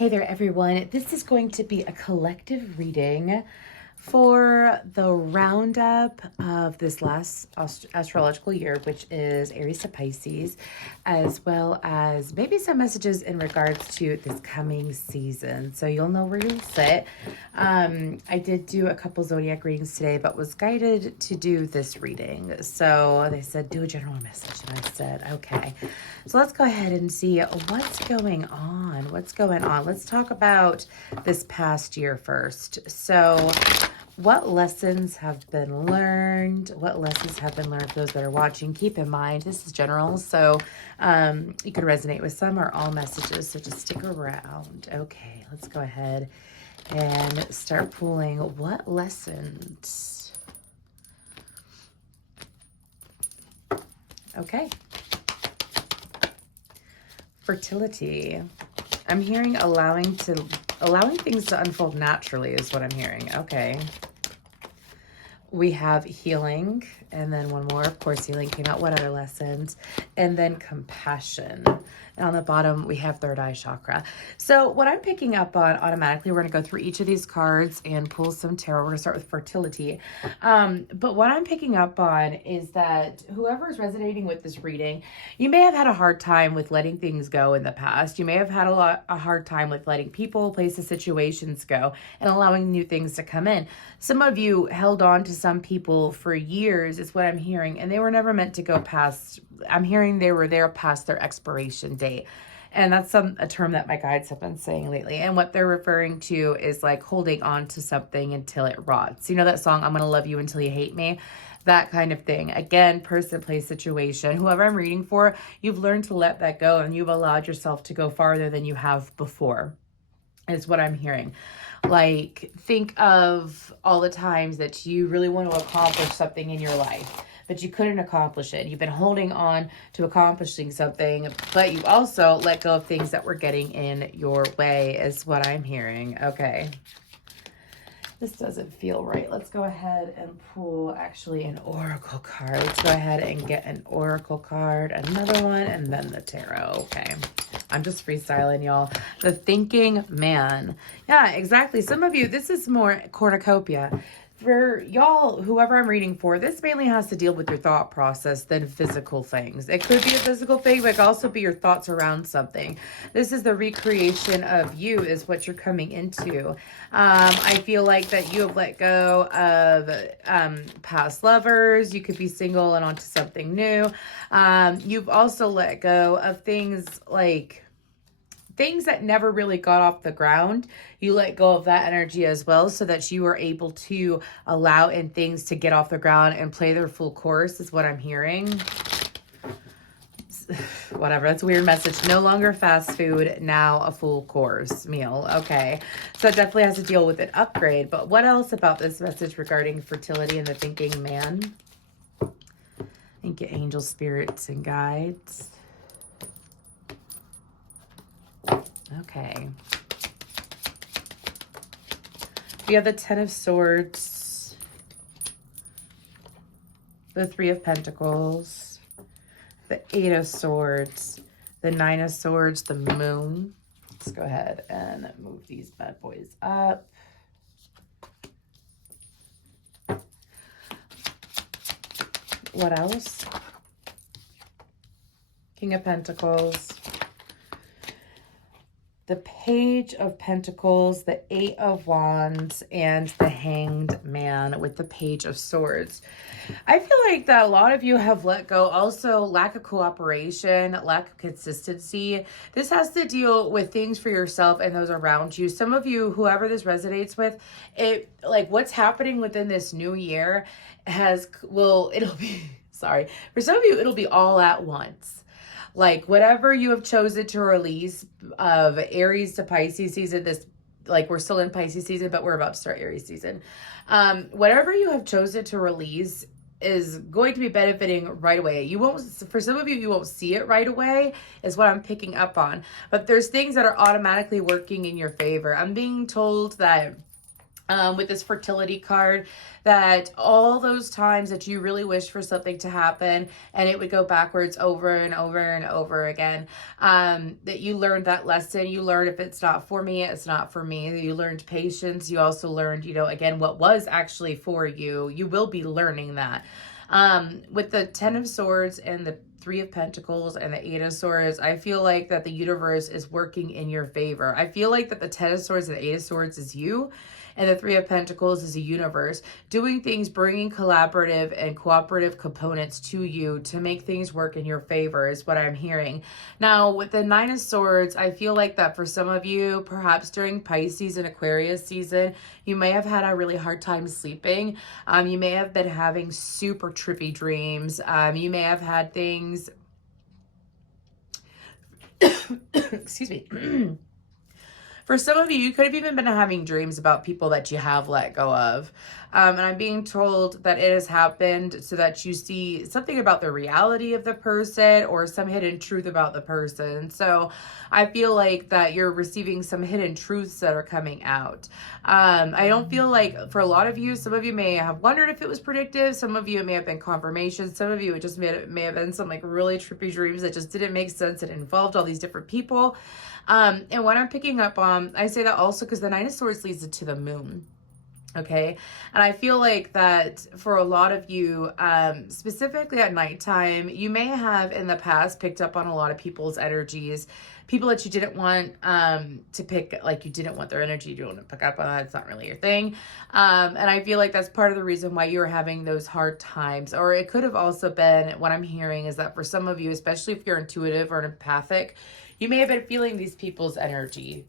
Hey there, everyone. This is going to be a collective reading for the roundup of this last astrological year, which is Aries to Pisces, as well as maybe some messages in regards to this coming season. So you'll know where you'll sit. I did do a couple zodiac readings today, but was guided to do this reading. So they said, do a general message. And I said, okay. So let's go ahead and see what's going on. What's going on? Let's talk about this past year first. So what lessons have been learned? What lessons have been learned for those that are watching? Keep in mind, this is general, so you can resonate with some or all messages, so just stick around. Okay, let's go ahead and start pulling. What lessons? Okay. Fertility. I'm hearing allowing things to unfold naturally is what I'm hearing. Okay. We have healing, and then one more, of course, healing came out. What other lessons? And then compassion. And on the bottom, we have third eye chakra. So what I'm picking up on automatically, we're going to go through each of these cards and pull some tarot. We're going to start with fertility. But what I'm picking up on is that whoever is resonating with this reading, you may have had a hard time with letting things go in the past. You may have had a hard time with letting people, places, situations go and allowing new things to come in. Some of you held on to some people for years is what I'm hearing, and they were never meant to go past. I'm hearing they were there past their expiration date. And that's a term that my guides have been saying lately. And what they're referring to is like holding on to something until it rots. You know that song, I'm going to love you until you hate me? That kind of thing. Again, person, place, situation. Whoever I'm reading for, you've learned to let that go and you've allowed yourself to go farther than you have before, is what I'm hearing. Like, think of all the times that you really want to accomplish something in your life, but you couldn't accomplish it. You've been holding on to accomplishing something, but you also let go of things that were getting in your way, is what I'm hearing. Okay. This doesn't feel right. Let's go ahead and pull actually an oracle card. Let's go ahead and get an oracle card, another one, and then the tarot. Okay. I'm just freestyling, y'all. The thinking man. Yeah, exactly. Some of you, this is more cornucopia. For y'all, whoever I'm reading for, this mainly has to deal with your thought process than physical things. It could be a physical thing, but it could also be your thoughts around something. This is the recreation of you is what you're coming into. I feel like that you have let go of past lovers. You could be single and onto something new. You've also let go of things like things that never really got off the ground. You let go of that energy as well so that you are able to allow in things to get off the ground and play their full course, is what I'm hearing. Whatever, that's a weird message. No longer fast food, now a full course meal. Okay, so it definitely has to deal with an upgrade. But what else about this message regarding fertility and the thinking man? Thank you, angel spirits and guides. Okay. We have the Ten of Swords, the Three of Pentacles, the Eight of Swords, the Nine of Swords, the Moon. Let's go ahead and move these bad boys up. What else? King of Pentacles, the Page of Pentacles, the Eight of Wands, and the Hanged Man with the Page of Swords. I feel like that a lot of you have let go. Also, lack of cooperation, lack of consistency. This has to deal with things for yourself and those around you. Some of you, whoever this resonates with, it like what's happening within this new year it'll be, sorry. For some of you, it'll be all at once. Like whatever you have chosen to release of Aries to Pisces season, we're still in Pisces season, but we're about to start Aries season. Whatever you have chosen to release is going to be benefiting right away. For some of you, you won't see it right away is what I'm picking up on, but there's things that are automatically working in your favor. I'm being told that with this fertility card, that all those times that you really wish for something to happen and it would go backwards over and over and over again, that you learned that lesson. You learned, if it's not for me, it's not for me. You learned patience. You also learned, you know, again, what was actually for you. You will be learning that. With the Ten of Swords and the Three of Pentacles and the Eight of Swords, I feel like that the universe is working in your favor. I feel like that the Ten of Swords and the Eight of Swords is you, and the Three of Pentacles is a universe doing things, bringing collaborative and cooperative components to you to make things work in your favor, is what I'm hearing. Now, with the Nine of Swords, I feel like that for some of you, perhaps during Pisces and Aquarius season, you may have had a really hard time sleeping. You may have been having super trippy dreams. You may have had things, excuse me. For some of you, you could have even been having dreams about people that you have let go of. And I'm being told that it has happened so that you see something about the reality of the person or some hidden truth about the person. So I feel like that you're receiving some hidden truths that are coming out. I don't feel like, for a lot of you, some of you may have wondered if it was predictive. Some of you, it may have been confirmation. Some of you, it just may have been some like really trippy dreams that just didn't make sense. It involved all these different people. And what I'm picking up on, I say that also because the Nine of Swords leads it to the moon. Okay. And I feel like that for a lot of you, specifically at nighttime, you may have in the past picked up on a lot of people's energies, people that you didn't want to pick, like you didn't want their energy, you don't want to pick up on that. It's not really your thing. And I feel like that's part of the reason why you were having those hard times. Or it could have also been, what I'm hearing is that for some of you, especially if you're intuitive or empathic, you may have been feeling these people's energy,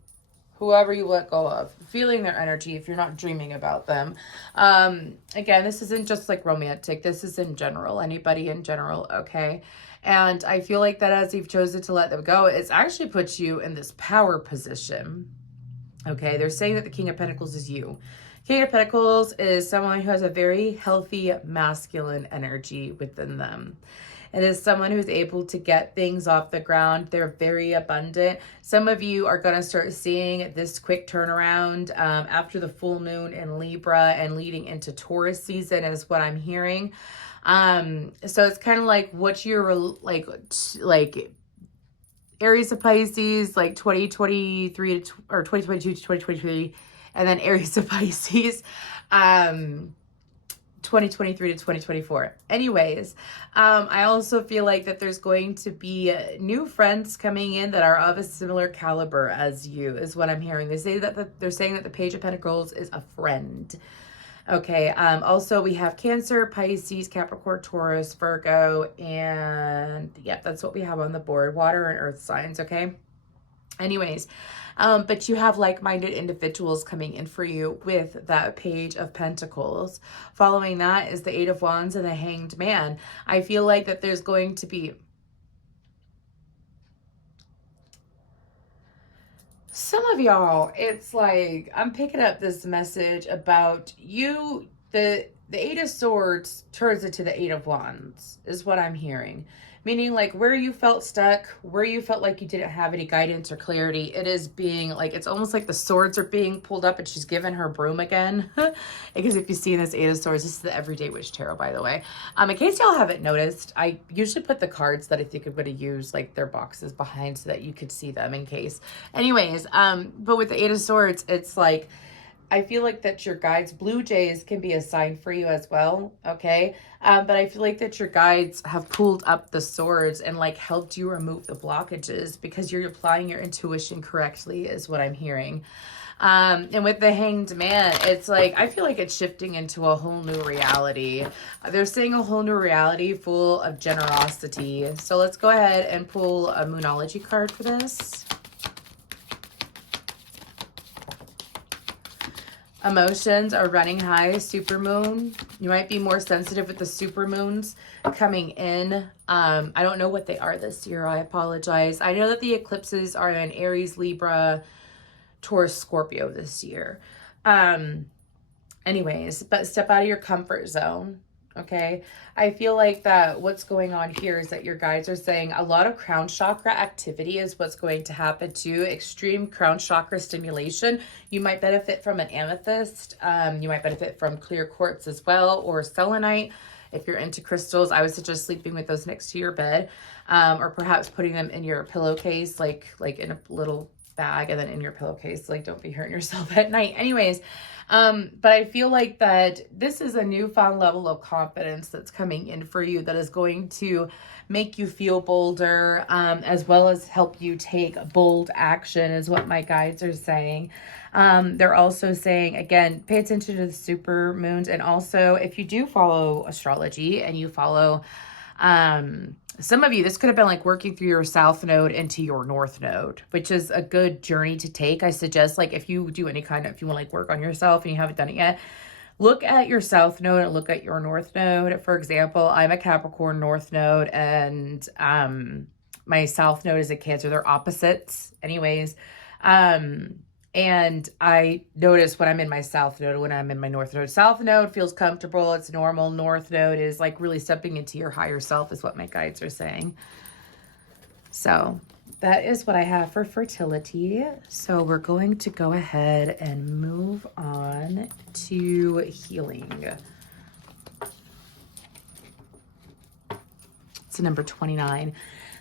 whoever you let go of, feeling their energy if you're not dreaming about them. Again, this isn't just like romantic. This is in general, anybody in general, okay? And I feel like that as you've chosen to let them go, it's actually put you in this power position, okay? They're saying that the King of Pentacles is you. King of Pentacles is someone who has a very healthy masculine energy within them. It is someone who's able to get things off the ground. They're very abundant. Some of you are going to start seeing this quick turnaround after the full moon in Libra and leading into Taurus season is what I'm hearing. So it's kind of like what you're like Aries to Pisces, like 2023 or 2022 to 2023, and then Aries to Pisces. 2023 to 2024. Anyways, I also feel like that there's going to be new friends coming in that are of a similar caliber as you, is what I'm hearing. They say that they're saying that the Page of Pentacles is a friend. Okay. Also, we have Cancer, Pisces, Capricorn, Taurus, Virgo, and yeah, that's what we have on the board. Water and earth signs. Okay. Anyways, but you have like-minded individuals coming in for you with that Page of Pentacles. Following that is the Eight of Wands and the Hanged Man. I feel like that there's going to be some of y'all, it's like I'm picking up this message about you. The Eight of Swords turns into the Eight of Wands is what I'm hearing. Meaning like where you felt stuck, where you felt like you didn't have any guidance or clarity, it is being like, it's almost like the swords are being pulled up and she's given her broom again. Because if you see this Eight of Swords, this is the Everyday Witch Tarot, by the way. In case y'all haven't noticed, I usually put the cards that I think I'm going to use, like their boxes behind so that you could see them in case. Anyways, but with the Eight of Swords, it's like, I feel like that your guides, blue jays can be a sign for you as well, okay? But I feel like that your guides have pulled up the swords and like helped you remove the blockages because you're applying your intuition correctly is what I'm hearing. And with the Hanged Man, it's like, I feel like it's shifting into a whole new reality. They're saying a whole new reality full of generosity. So let's go ahead and pull a Moonology card for this. Emotions are running high, supermoon. You might be more sensitive with the supermoons coming in. I don't know what they are this year. I apologize. I know that the eclipses are in Aries, Libra, Taurus, Scorpio this year. Anyways, but step out of your comfort zone. Okay. I feel like that what's going on here is that your guides are saying a lot of crown chakra activity is what's going to happen too. Extreme crown chakra stimulation. You might benefit from an amethyst. You might benefit from clear quartz as well, or selenite. If you're into crystals, I would suggest sleeping with those next to your bed, or perhaps putting them in your pillowcase, like in a little bag, and then in your pillowcase. Like, don't be hurting yourself at night. Anyways, but I feel like that this is a newfound level of confidence that's coming in for you that is going to make you feel bolder, as well as help you take bold action, is what my guides are saying. They're also saying, again, pay attention to the super moons. And also, if you do follow astrology and you follow, some of you, this could have been like working through your south node into your north node, which is a good journey to take. I suggest, like, if you do any kind of, if you want to like work on yourself and you haven't done it yet, look at your south node and look at your north node. For example, I'm a Capricorn north node, and my south node is a Cancer. They're opposites anyways. And I notice when I'm in my south node, when I'm in my north node. South node feels comfortable. It's normal. North node is like really stepping into your higher self, is what my guides are saying. So that is what I have for fertility. So we're going to go ahead and move on to healing. It's number 29.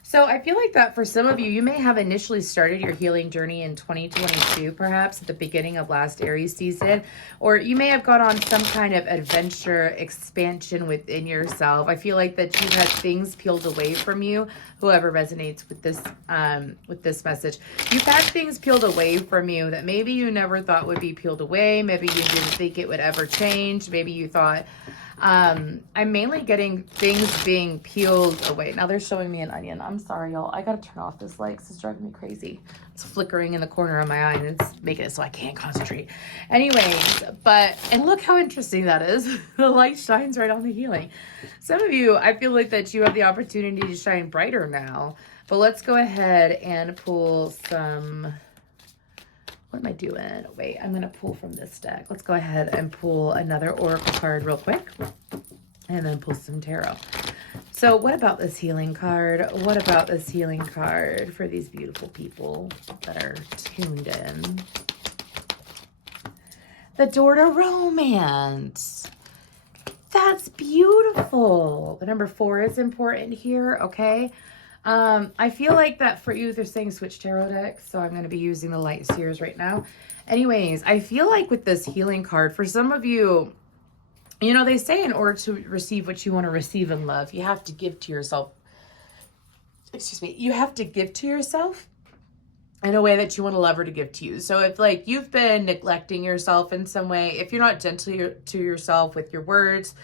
So I feel like that for some of you, you may have initially started your healing journey in 2022, perhaps at the beginning of last Aries season, or you may have gone on some kind of adventure expansion within yourself. I feel like that you've had things peeled away from you. Whoever resonates with this message, you've had things peeled away from you that maybe you never thought would be peeled away. Maybe you didn't think it would ever change. Maybe you thought, I'm mainly getting things being peeled away. Now they're showing me an onion. I'm sorry, y'all. I gotta turn off this light because it's driving me crazy. It's flickering in the corner of my eye and it's making it so I can't concentrate. Anyways, and look how interesting that is. The light shines right on the healing. Some of you, I feel like that you have the opportunity to shine brighter now. But let's go ahead and pull some... What am I doing? Wait, I'm going to pull from this deck. Let's go ahead and pull another oracle card real quick. And then pull some tarot. So what about this healing card? What about this healing card for these beautiful people that are tuned in? The door to romance. That's beautiful. The number 4 is important here, okay? I feel like that for you, they're saying switch tarot decks, so I'm going to be using the Light Seers right now. Anyways, I feel like with this healing card, for some of you, you know, they say in order to receive what you want to receive in love, you have to give to yourself. Excuse me. You have to give to yourself in a way that you want a lover to give to you. So if like you've been neglecting yourself in some way, if you're not gentle to yourself with your words,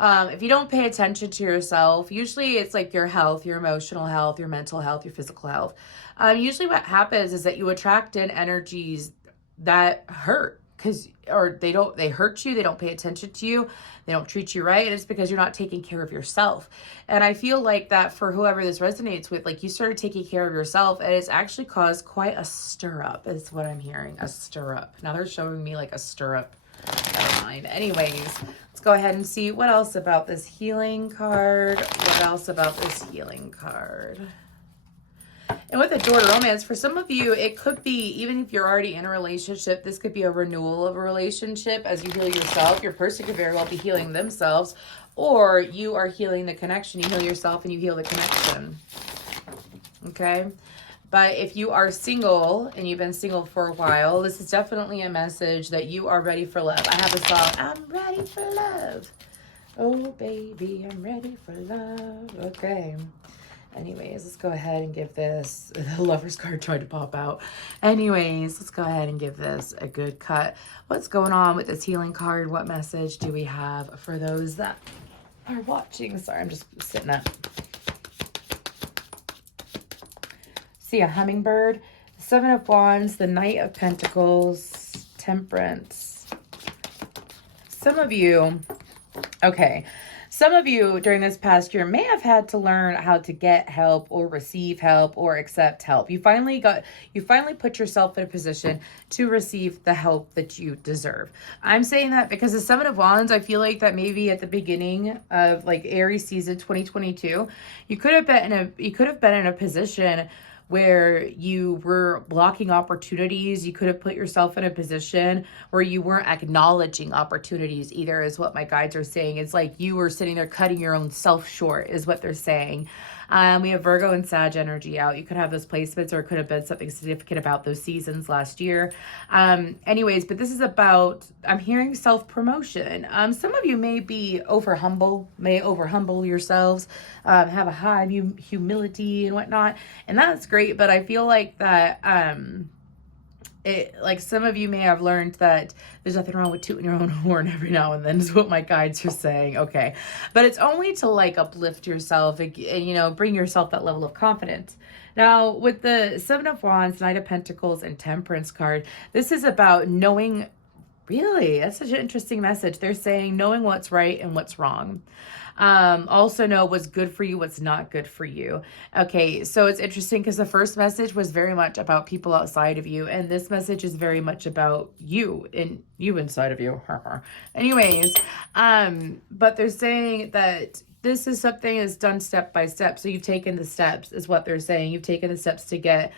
if you don't pay attention to yourself, usually it's like your health, your emotional health, your mental health, your physical health. Usually what happens is that you attract in energies that hurt they hurt you. They don't pay attention to you. They don't treat you right. And it's because you're not taking care of yourself. And I feel like that for whoever this resonates with, like you started taking care of yourself and it's actually caused quite a stir up is what I'm hearing. A stir up. Now they're showing me like a stir up. Never mind. Anyways, let's go ahead and see what else about this healing card. What else about this healing card? And with the door to romance, for some of you, it could be, even if you're already in a relationship, this could be a renewal of a relationship. As you heal yourself, your person could very well be healing themselves, or you are healing the connection. You heal yourself and you heal the connection. Okay? But if you are single and you've been single for a while, this is definitely a message that you are ready for love. I have a song, I'm ready for love. Oh, baby, I'm ready for love. Okay. Anyways, let's go ahead and give this, the Lover's card tried to pop out. Anyways, let's go ahead and give this a good cut. What's going on with this healing card? What message do we have for those that are watching? Sorry, I'm just sitting up. See a hummingbird, the 7 of Wands, the Knight of Pentacles, Temperance. Some of you, okay. some of you during this past year may have had to learn how to get help or receive help or accept help. You finally put yourself in a position to receive the help that you deserve. I'm saying that because the Seven of Wands, I feel like that maybe at the beginning of like Aries season 2022, you could have been in a position where you were blocking opportunities. You could have put yourself in a position where you weren't acknowledging opportunities either, is what my guides are saying. It's like you were sitting there cutting your own self short, is what they're saying. We have Virgo and Sag energy out. You could have those placements, or it could have been something significant about those seasons last year. Anyways, but this is about, I'm hearing self-promotion. Some of you may over humble yourselves, have a high humility and whatnot, and that's great. But I feel like that, like some of you may have learned that there's nothing wrong with tooting your own horn every now and then, is what my guides are saying. Okay. But it's only to like uplift yourself and, you know, bring yourself that level of confidence. Now, with the Seven of Wands, Knight of Pentacles, and Temperance card, this is about knowing, really, that's such an interesting message. They're saying knowing what's right and what's wrong. Also know what's good for you, what's not good for you. Okay, so it's interesting because the first message was very much about people outside of you, and this message is very much about you inside of you. Anyways, but they're saying that this is something that's done step by step. So you've taken the steps, is what they're saying. You've taken the steps to get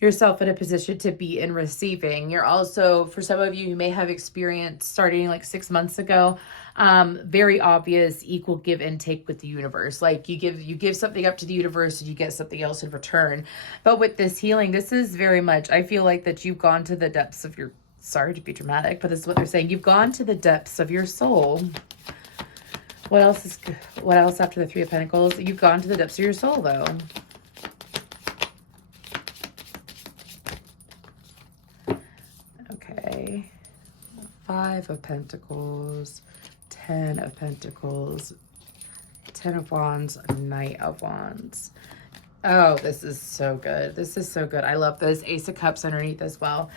yourself in a position to be in receiving. You're also, for some of you, you may have experienced starting like 6 months ago, very obvious equal give and take with the universe. Like you give something up to the universe and you get something else in return. But with this healing, this is very much, I feel like that you've gone to the depths of your, sorry to be dramatic, but this is what they're saying. You've gone to the depths of your soul. What else after the Three of Pentacles? You've gone to the depths of your soul, though. Okay. Five of Pentacles, 10 of Pentacles, 10 of Wands, Knight of Wands. Oh, this is so good. This is so good. I love this. Ace of Cups underneath as well.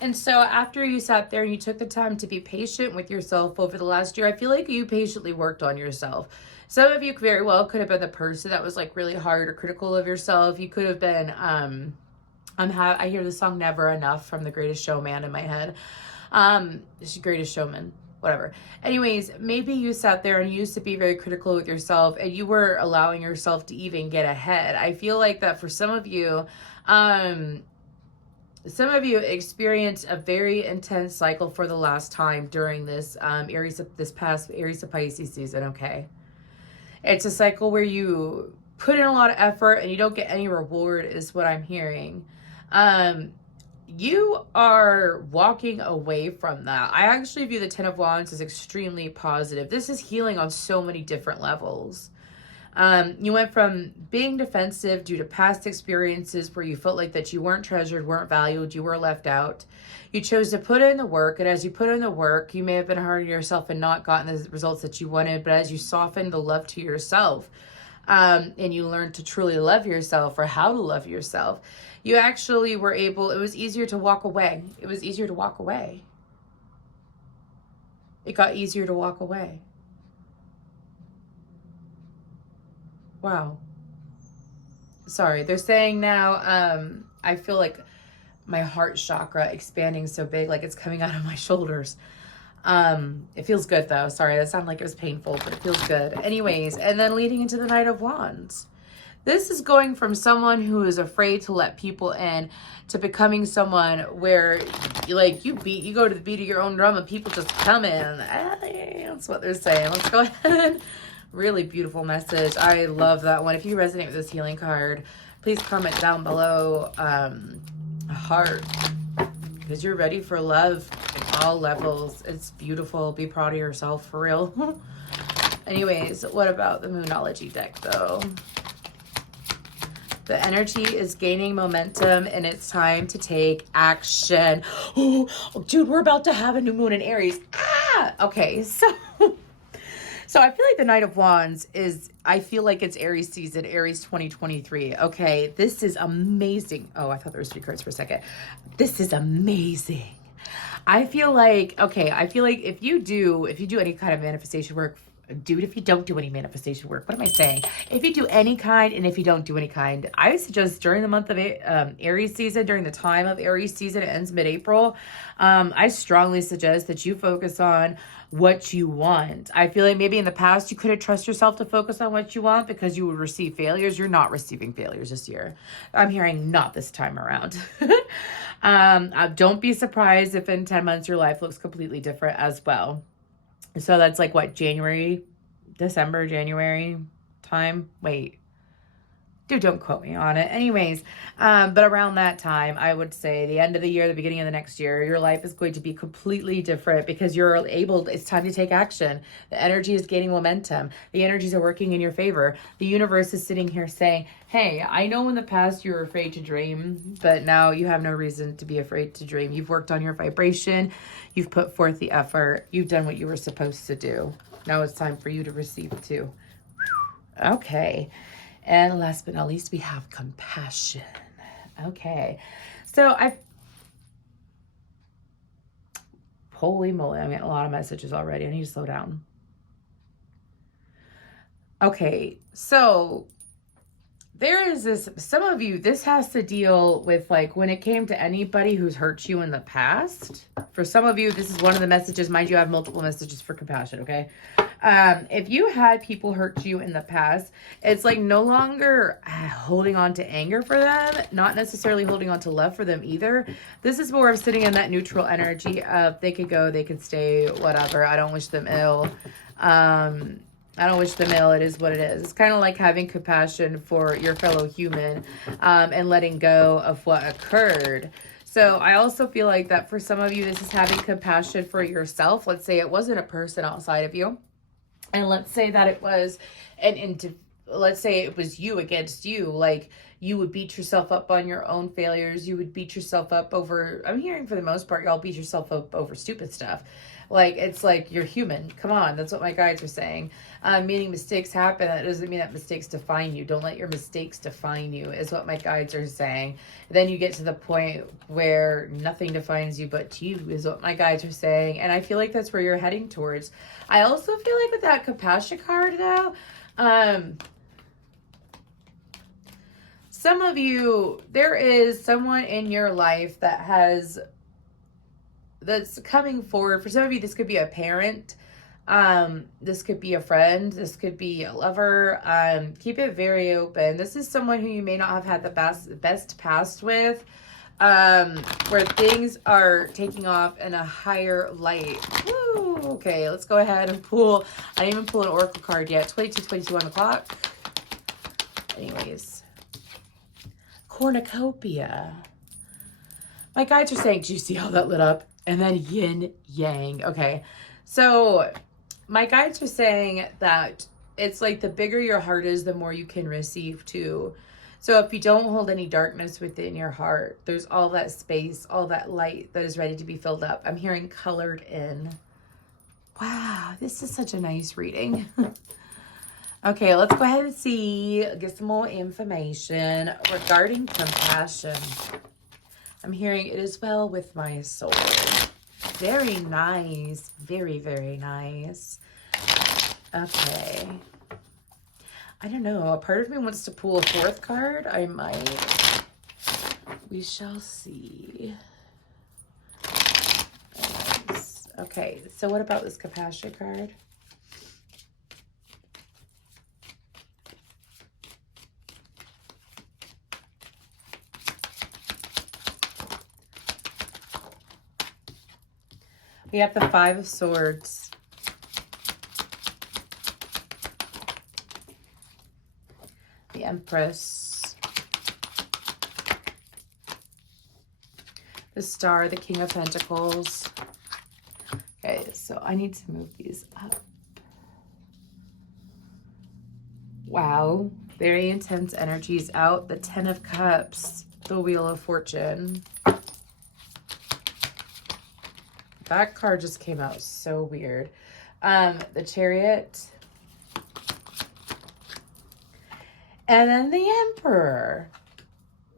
And so after you sat there and you took the time to be patient with yourself over the last year, I feel like you patiently worked on yourself. Some of you very well could have been the person that was like really hard or critical of yourself. You could have been, I hear the song Never Enough from The Greatest Showman in my head. Greatest Showman, whatever. Anyways, maybe you sat there and you used to be very critical with yourself and you were allowing yourself to even get ahead. I feel like that for some of you experienced a very intense cycle for the last time during this past Aries to Pisces season. Okay. It's a cycle where you put in a lot of effort and you don't get any reward, is what I'm hearing. You are walking away from that. I actually view the 10 of Wands as extremely positive. This is healing on so many different levels. You went from being defensive due to past experiences where you felt like that you weren't treasured, weren't valued, you were left out. You chose to put in the work, and as you put in the work, you may have been hard on yourself and not gotten the results that you wanted, but as you softened the love to yourself, and you learned to truly love yourself, or how to love yourself, you actually were able, it was easier to walk away. It was easier to walk away. It got easier to walk away. Wow. Sorry, they're saying now, I feel like my heart chakra expanding so big, like it's coming out of my shoulders. It feels good though. Sorry, that sounded like it was painful, but it feels good. Anyways, and then leading into the Knight of Wands. This is going from someone who is afraid to let people in to becoming someone where you go to the beat of your own drum and people just come in. That's what they're saying. Let's go ahead. Really beautiful message. I love that one. If you resonate with this healing card, please comment down below heart, because you're ready for love at all levels. It's beautiful. Be proud of yourself, for real. Anyways, what about the Moonology deck though? The energy is gaining momentum and it's time to take action. Oh, dude, we're about to have a new moon in Aries. Okay, so I feel like the Knight of Wands is, I feel like it's Aries season, Aries 2023. Okay, this is amazing. Oh, I thought there was 3 cards for a second. This is amazing. I feel like if you do any kind of manifestation work, do it if you don't do any manifestation work. What am I saying? If you do any kind and if you don't do any kind, I would suggest during the month of Aries season, during the time of Aries season, it ends mid-April. I strongly suggest that you focus on what you want. I feel like maybe in the past you couldn't trust yourself to focus on what you want because you would receive failures. You're not receiving failures this year. I'm hearing not this time around. Don't be surprised if in 10 months your life looks completely different as well. So that's like what, December, January time? Wait. Dude, don't quote me on it. Anyways, but around that time, I would say the end of the year, the beginning of the next year, your life is going to be completely different because it's time to take action. The energy is gaining momentum. The energies are working in your favor. The universe is sitting here saying, hey, I know in the past you were afraid to dream, but now you have no reason to be afraid to dream. You've worked on your vibration. You've put forth the effort. You've done what you were supposed to do. Now it's time for you to receive too. Okay. And last but not least, we have compassion. Okay. So holy moly, I'm getting a lot of messages already. I need to slow down. Okay. So there is some of you, this has to deal with like when it came to anybody who's hurt you in the past. For some of you, this is one of the messages. Mind you, I have multiple messages for compassion, okay? If you had people hurt you in the past, it's like no longer holding on to anger for them, not necessarily holding on to love for them either. This is more of sitting in that neutral energy of they could go, they could stay, whatever. I don't wish them ill. I don't wish them ill. It is what it is. It's kind of like having compassion for your fellow human and letting go of what occurred. So I also feel like that for some of you, this is having compassion for yourself. Let's say it wasn't a person outside of you. And let's say that it was let's say it was you against you. Like you would beat yourself up on your own failures. You would beat yourself up over, I'm hearing for the most part, y'all beat yourself up over stupid stuff. Like, it's like you're human. Come on. That's what my guides are saying. Meaning mistakes happen. That doesn't mean that mistakes define you. Don't let your mistakes define you is what my guides are saying. Then you get to the point where nothing defines you but you is what my guides are saying. And I feel like that's where you're heading towards. I also feel like with that compassion card though, some of you, there is someone in your life that's coming forward. For some of you, this could be a parent. This could be a friend. This could be a lover. Keep it very open. This is someone who you may not have had the best past with, where things are taking off in a higher light. Woo! Okay, let's go ahead and pull. I didn't even pull an oracle card yet. 22, 1 o'clock. Anyways. Cornucopia. My guides are saying, do you see how that lit up? And then yin yang. Okay. So my guides are saying that it's like the bigger your heart is, the more you can receive too. So if you don't hold any darkness within your heart, there's all that space, all that light that is ready to be filled up. I'm hearing colored in. Wow, this is such a nice reading. Okay, let's go ahead and get some more information regarding compassion. I'm hearing it is well with my soul. Very nice. Very, very nice. Okay. I don't know. A part of me wants to pull a fourth card. I might. We shall see. Nice. Okay, so what about this compassion card? We have the Five of Swords. The Empress. The Star, the King of Pentacles. Okay, so I need to move these up. Wow, very intense energies out. The Ten of Cups, the Wheel of Fortune. That card just came out so weird. The Chariot. And then the Emperor.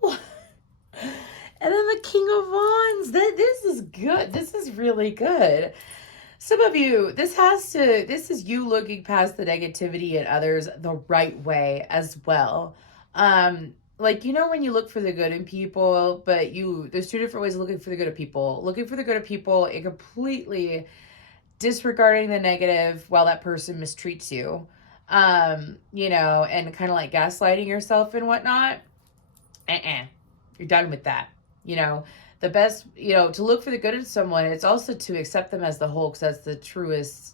And then the King of Wands. This is good. This is really good. Some of you, this is you looking past the negativity in others the right way as well. Like, you know, when you look for the good in people, but there's two different ways of looking for the good of people. Looking for the good of people and completely disregarding the negative while that person mistreats you. You know, and kind of like gaslighting yourself and whatnot. You're done with that. You know, the best, you know, to look for the good in someone, it's also to accept them as the whole, because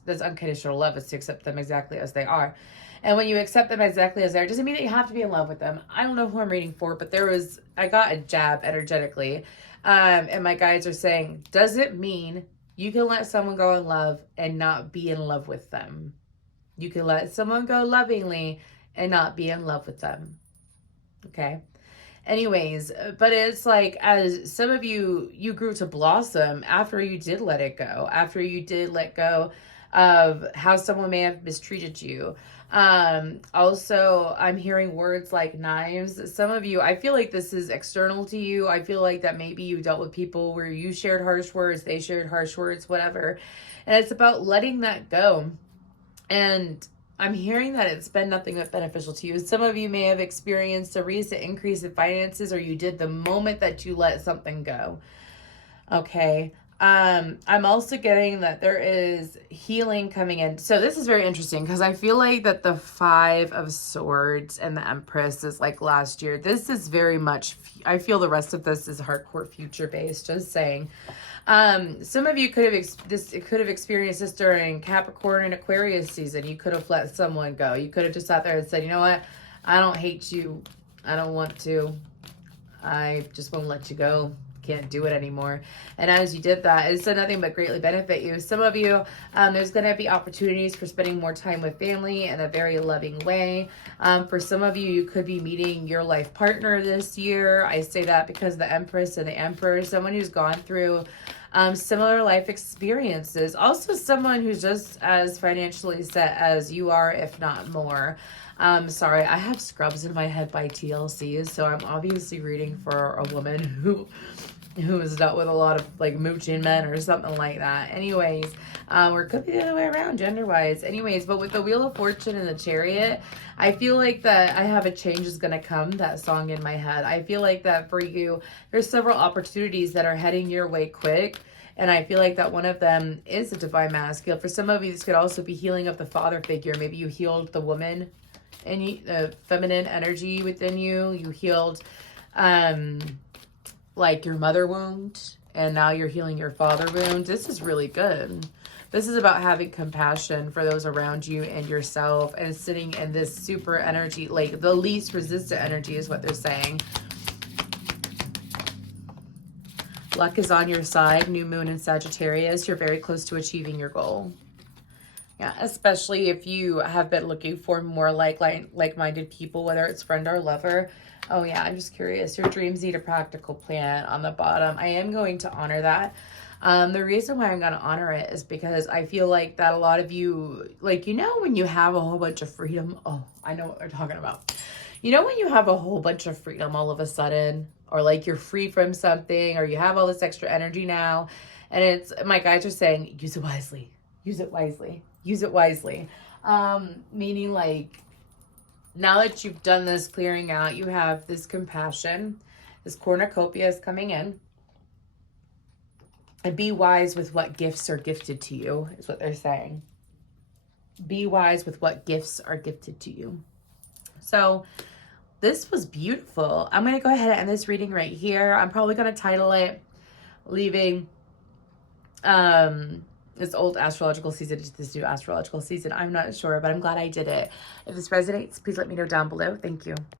that's unconditional love, is to accept them exactly as they are. And when you accept them exactly as they are, doesn't mean that you have to be in love with them. I don't know who I'm reading for, but I got a jab energetically. And my guides are saying, does it mean you can let someone go in love and not be in love with them? You can let someone go lovingly and not be in love with them. Okay. Anyways, but it's like, as some of you grew to blossom after you did let it go, after you did let go of how someone may have mistreated you. Also, I'm hearing words like knives. Some of you, I feel like this is external to you. I feel like that maybe you dealt with people where you shared harsh words, they shared harsh words, whatever. And it's about letting that go. And I'm hearing that it's been nothing but beneficial to you. Some of you may have experienced a recent increase in finances, or you did the moment that you let something go. Okay. I'm also getting that there is healing coming in. So this is very interesting, because I feel like that the 5 of Swords and the Empress is like last year. This is very much, I feel the rest of this is hardcore future based, just saying. Some of you could have experienced this during Capricorn and Aquarius season. You could have let someone go. You could have just sat there and said, you know what? I don't hate you. I don't want to. I just won't let you go. Can't do it anymore. And as you did that, it's done nothing but greatly benefit you. Some of you, there's going to be opportunities for spending more time with family in a very loving way. For some of you, you could be meeting your life partner this year. I say that because the Empress and the Emperor, someone who's gone through similar life experiences. Also someone who's just as financially set as you are, if not more. Sorry, I have Scrubs in my head by TLC, so I'm obviously reading for a woman who has dealt with a lot of like mooching men or something like that. Anyways, or it could be the other way around gender-wise. Anyways, but with the Wheel of Fortune and the Chariot, I feel like that I have a change is going to come, that song in my head. I feel like that for you, there's several opportunities that are heading your way quick. And I feel like that one of them is a divine masculine. For some of you, this could also be healing of the father figure. Maybe you healed the woman and the feminine energy within you. You healed like your mother wound, and now you're healing your father wound. This is really good. This is about having compassion for those around you and yourself, and sitting in this super energy, like the least resistant energy is what they're saying. Luck is on your side. New moon in Sagittarius. You're very close to achieving your goal. Yeah, especially if you have been looking for more like-minded people, whether it's friend or lover. Oh yeah, I'm just curious. Your dreams need a practical plan on the bottom. I am going to honor that. The reason why I'm going to honor it is because I feel like that a lot of you, like, you know, when you have a whole bunch of freedom. Oh, I know what we're talking about. You know, when you have a whole bunch of freedom all of a sudden, or like you're free from something, or you have all this extra energy now, and it's, my guides are saying, use it wisely. Use it wisely. Use it wisely. Meaning like, now that you've done this clearing out, you have this compassion. This cornucopia is coming in. And be wise with what gifts are gifted to you, is what they're saying. Be wise with what gifts are gifted to you. So this was beautiful. I'm going to go ahead and end this reading right here. I'm probably going to title it Leaving this old astrological season to this new astrological season. I'm not sure, but I'm glad I did it. If this resonates, please let me know down below. Thank you.